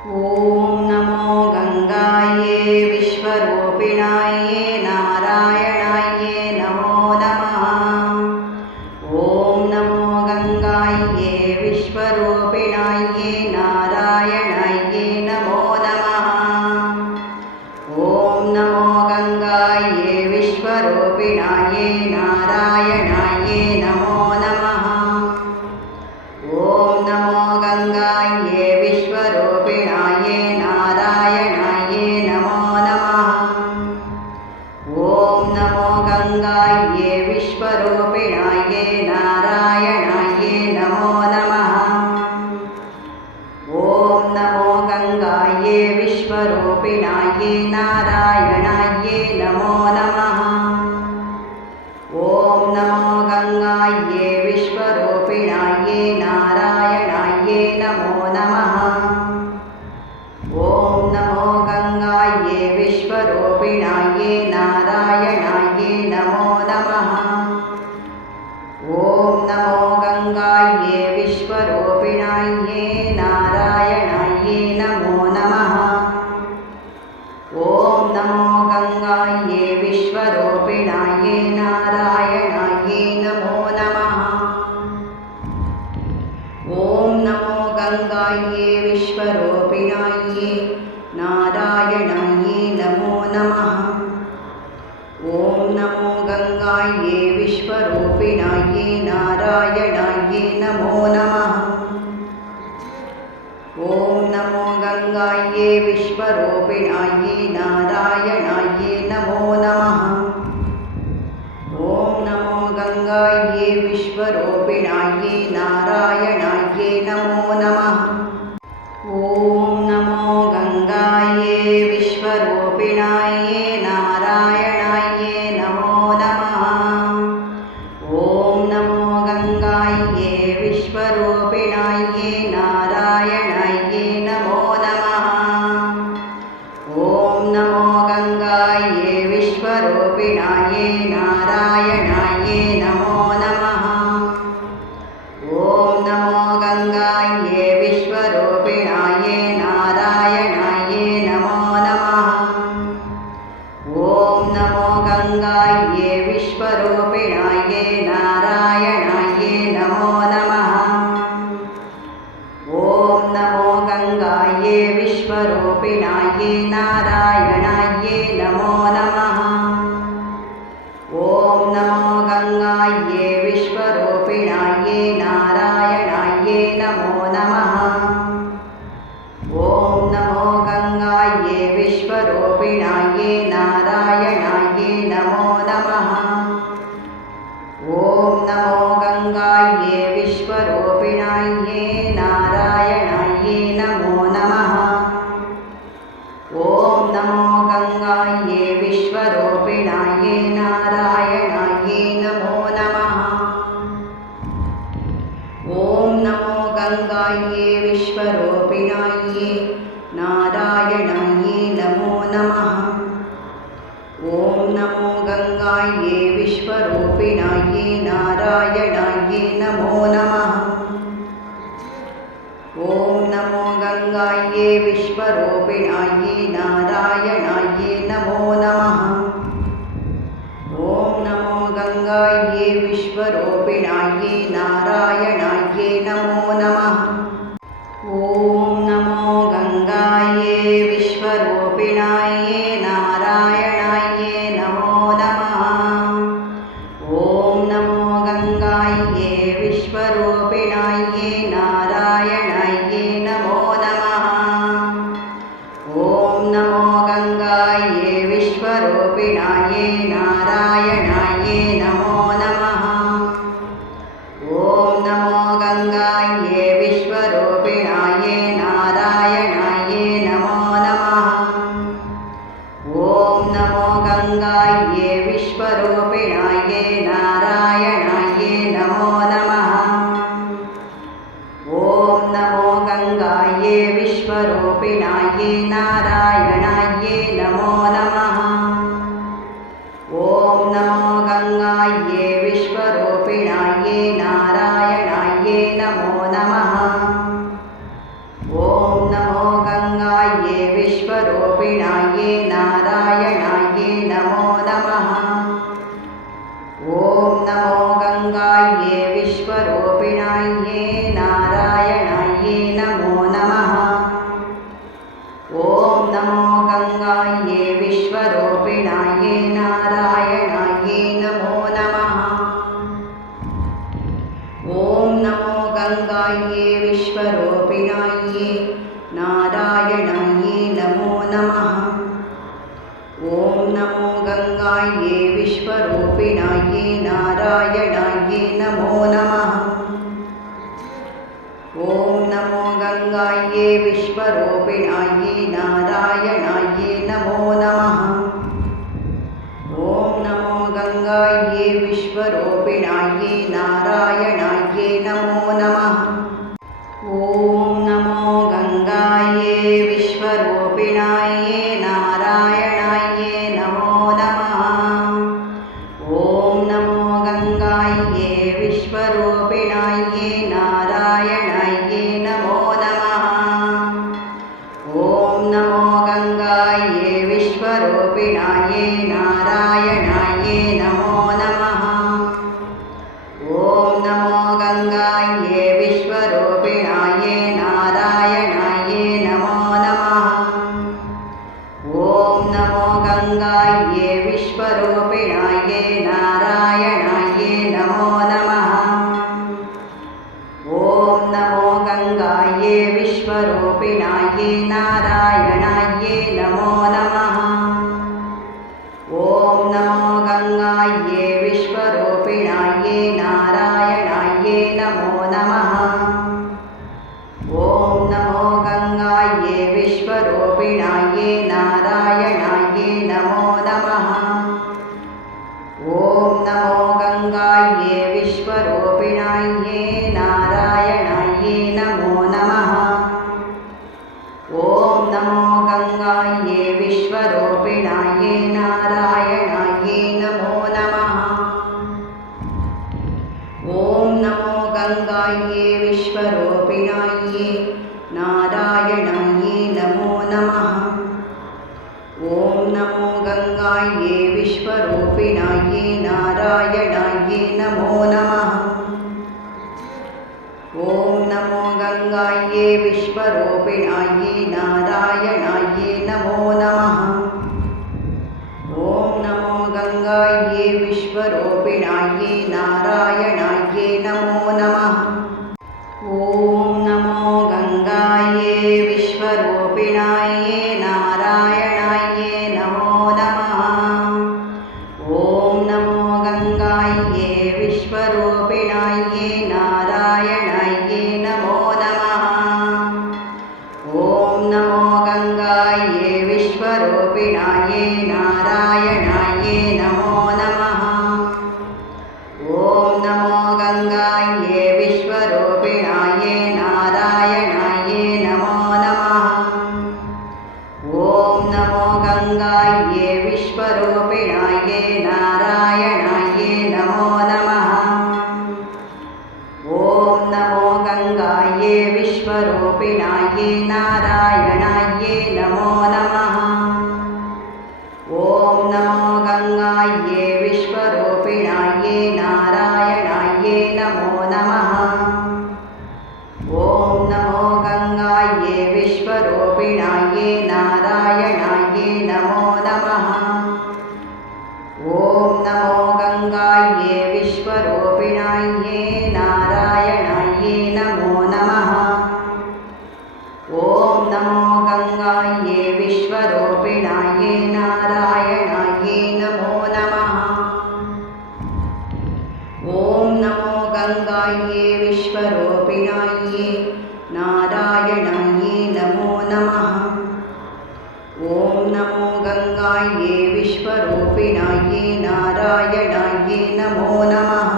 ॐ नमो गङ्गायै विश्वरूपिणायै नारायणायै नमो नमः। ॐ नमो गङ्गायै विश्वरूपिणायै नारायणायै नमो नमः। ॐ नमो गङ्गायै विश्वरूपिणायै नारायणायै नमो नमः। ॐ नमो गङ्गायै विश्वरूपिणायै नारायणायै नमो नमः। ॐ नमो गङ्गायै विश्वरूपिणायै नारायणायै नमो नमः। ॐ नमो गङ्गायै विश्वरूपिणायै नारायणायै नमो नमः। ॐ नमो गङ्गायै विश्वरूपिणायै नारायणायै नमो नमः। ॐ नमो गङ्गायै विश्वरूपिणायै नारायणायै नमो नमः। ॐ नमो गङ्गायै विश्वरूपिणायै नारायणायै नमो नमः। ॐ नमो गङ्गायै विश्वरूपिणायै नारायणायै नमो नमः। ॐ नमो गङ्गायै विश्वरूपिणायै नारायणायै नमो नमः। ॐ नमो गङ्गायै विश्वरूपिणायै नारायणायै नमो नमः। ॐ नमो गङ्गायै विश्वरूपिणायै नारायणायै नमो नमः। ॐ नमो गङ्गायै विश्वरूपिणायै नारायणायै नमो नमः। ॐ नमो गङ्गायै विश्वरूपिणायै नारायणायै नमो नमः। ॐ नमो गङ्गायै विश्वरूपिणायै नारायणायै नमो नमः। ॐ नमो गङ्गायै विश्वरूपिणायै नारायणायै नमो नमः। ॐ नमो गङ्गायै विश्वरूपिणायै नारायणायै नमो नमः। ॐ नमो गङ्गायै विश्वरूपिणायै नारायणायै नमो नमः। ॐ नमो गङ्गायै विश्वरूपिणायै नारायणायै नमो नमः। ॐ नमो गङ्गायै विश्वरूपिणायै नारायणायै नमो नमः। ॐ नमो गङ्गायै विश्वरूपिणायै नारायणायै नमो नमः। ॐ नमो गङ्गायै विश्वरूपिणायै नारायणायै नमो नमः। ॐ नमो गङ्गायै विश्वरूपिणायै नारायणायै नमो नमः। ॐ नमो गङ्गायै विश्वरूपिणायै नारायणायै नमो नमः। ॐ नमो गङ्गायै विश्वरूपिणायै नारायणायै नमो नमः। ॐ नमो गङ्गायै विश्वरूपिणायै नारायणायै नमो नमः। ॐ नमो गङ्गायै विश्वरूपिणायै नारायणायै नमो नमः। ॐ नमो गङ्गायै विश्वरूपिणायै नारायणायै नमो नमः। ॐ नमो गङ्गायै विश्वरूपिणायै नारायणायै नमो नमः। ॐ नमो गङ्गायै विश्वरूपिणायै नारायणायै नमो नमः। ॐ नमो गङ्गायै विश्वरूपिणायै नारायणायै नमो नमः। ॐ नमो गङ्गायै विश्वरूपिणायै नारायणायै नमो नमः। ॐ नमो गङ्गायै विश्वरूपिणायै नारायणायै नमो नमः। ॐ नमो गङ्गायै विश्वरूपिणायै नारायणायै नमो नमः। ॐ नमो गङ्गायै विश्वरूपिणायै नारायणायै नमो नमः। ॐ नमो गङ्गायै विश्वरूपिणायै नारायणायै नमो नमः। ॐ नमो गङ्गायै विश्वरूपिणायै नारायणायै नमो नमः। ॐ नमो गङ्गायै विश्वरूपिणायै नारायणायै नमो नमः। ॐ नमो गङ्गायै विश्वरूपिणायै नारायणायै नमो नमः। ॐ नमो गङ्गायै विश्वरूपिणायै नारायणायै नमो नमः। ॐ नमो गङ्गायै विश्वरूपिणायै नारायणायै नमो नमः। ॐ नमो गङ्गायै विश्वरूपिणायै नारायणायै नमो नमः। ॐ नमो गङ्गायै विश्वरूपिणायै नारायणायै नमो नमः। ॐ नमो गङ्गायै विश्वरूपिणायै नारायणायै नमो नमः। ॐ नमो गङ्गायै विश्वरूपिणायै नारायणायै नमो नमः। ॐ नमो गङ्गायै विश्वरूपिणायै नारायणायै नमो नमः। ॐ नमो गङ्गायै विश्वरूपिणायै नारायणायै नमो नमः। ॐ नमो गङ्गायै विश्वरूपिणायै नारायणायै नमो नमः। ॐ नमो गङ्गायै विश्वरूपिणायै नारायणायै नमो नमः। ॐ नमो गङ्गायै विश्वरूपिणायै नारायणायै नमो नमः। ॐ नमो गङ्गायै विश्वरूपिणायै नारायणायै नमो नमः। ॐ नमो गङ्गायै विश्वरूपिणायै नारायणायै नमो नमः। ॐ नमो गङ्गायै विश्वरूपिणायै नारायणायै नमो नमः। ॐ नमो गङ्गायै विश्वरूपिणायै नारायणायै नमो नमः। ॐ नमो गङ्गायै विश्वरूपिणायै नारायणायै नमो नमः। ॐ नमो गङ्गायै विश्वरूपिणायै नारायणायै नमो नमः। ॐ नमो गङ्गायै विश्वरूपिणायै नारायणायै नमो नमः। ॐ नमो गङ्गायै विश्वरूपिणायै नारायणायै नमो नमः। ॐ नमो गङ्गायै विश्वरूपिणायै नारायणायै नमो नमः। ॐ नमो गङ्गायै विश्वरूपिणायै नारायणायै नमो नमः। ॐ नमो गङ्गायै विश्वरूपिणायै नारायणायै नमो नमः। ॐ नमो गङ्गायै विश्वरूपिणायै नारायणायै नमो नमः। ॐ नमो गङ्गायै विश्वरूपिणायै नारायणायै नमो नमः। ॐ नमो गङ्गायै विश्वरूपिणायै नारायणायै नमो नमः। ॐ नमो गङ्गायै विश्वरूपिणायै नारायणायै नमो नमः। ॐ नमो गङ्गायै विश्वरूपिणायै नारायणायै नमो नमः। ॐ नमो गङ्गायै विश्वरूपिणायै नारायणायै नमो नमः।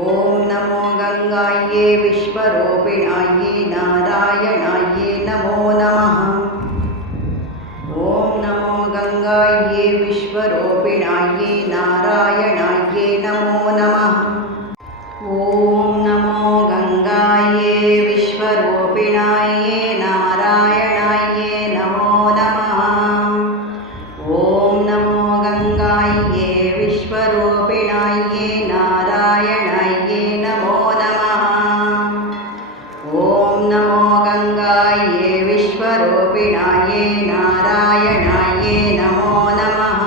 ॐ नमो गङ्गायै विश्वरूपिणायै नारायणायै नमो नमः। ॐ नमो गङ्गायै विश्वरूपिणायै नारायणायै नमो नमः। ॐ नमो गङ्गायै विश्वरूपिणायै नारायणायै विश्वरूपिणायै नारायणायै नमो नमः।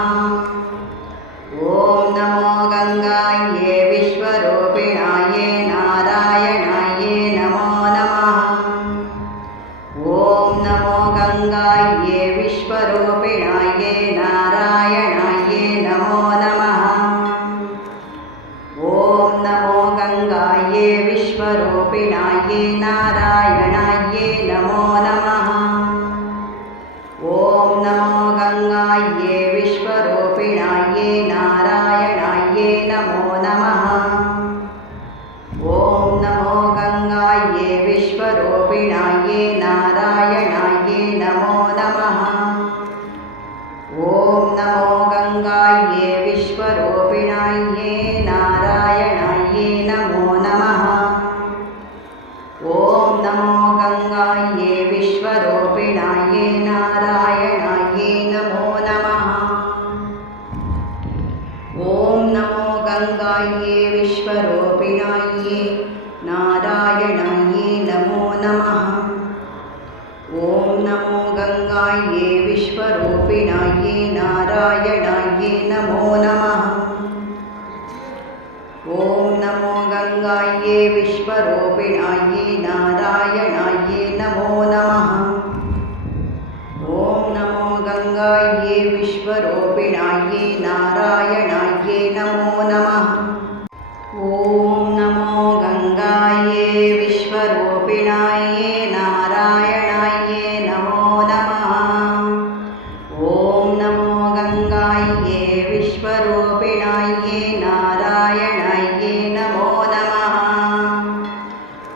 ॐ नमो गङ्गायै विश्वरूपिणायै नारायणायै नमो नमः। ॐ नमो गङ्गायै विश्वरूपिणायै नारायणायै नमो नमः। ॐ नमो गङ्गायै विश्वरूपिणायै नारायणायै नमो नमः। ॐ नमो गङ्गायै विश्वरूपिणायै नारायणायै नमो नमः। ॐ नमो गङ्गायै विश्वरूपिणायै नारायणायै नमो नमः। ॐ नमो गङ्गायै विश्वरूपिणायै नारायणायै नमो नमः। ॐ नमो गङ्गायै विश्वरूपिणायै नारायणायै नमो नमः। ॐ नमो गङ्गायै विश्वरूपिणायै नारायणायै नमो नमः। ॐ नमो गङ्गायै विश्वरूपिणायै नारायणायै नमो नमः। ॐ नमो गङ्गायै विश्वरूपिणायै नारायणायै नमो नमः। ॐ नमो गङ्गायै विश्वरूपिणायै नारायणायै नमो नमः। ॐ नमो गङ्गायै विश्वरूपिणायै नारायणायै नमो नमः। ॐ नमो गङ्गायै विश्वरूपिणायै नारायणायै नमो नमः।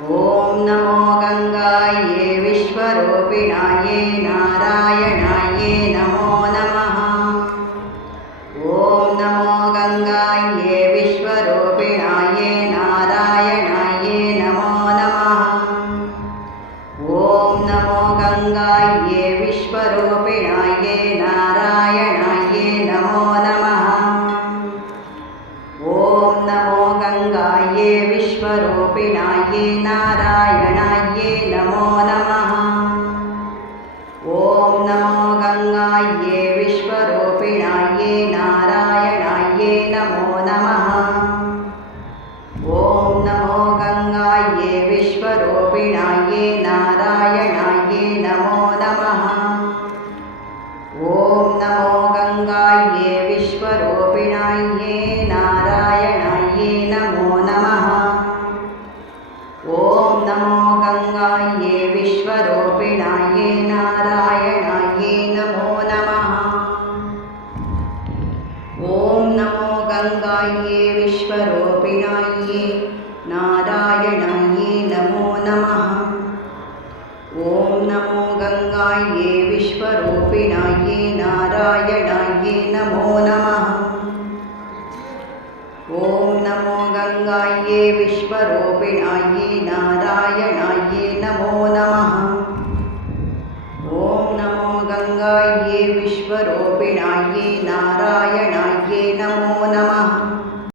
ॐ नमो गङ्गायै विश्वरूपिणायै नारायणायै नमो नमः। ॐ नमो गङ्गायै विश्वरूपिणायै नारायणायै नमो नमः। ॐ नमो गङ्गायै विश्वरूपिणायै नारायणायै नमो नमः। ॐ नमो गङ्गायै विश्वरूपिणायै नारायणायै नमो नमः। ॐ नमो गङ्गायै विश्वरूपिणायै नारायणायै नमो नमः। ॐ नमो गङ्गायै विश्वरूपिणायै नारायणायै नमो नमः। ॐ नमो गङ्गायै विश्वरूपिणायै नारायणायै नमो नमः। ॐ नमो गङ्गायै विश्वरूपिणायै नारायणायै नमो नमः। ॐ नमो गङ्गायै विश्वरूपिणायै नारायणायै नमो नमः। ॐ नमो गङ्गायै विश्वरूपिणायै नारायणायै नमो नमः। ॐ नमो गङ्गायै विश्वरूपिणायै नारायणायै नमो नमः। ॐ नमो गङ्गायै विश्वरूपिणायै नारायणायै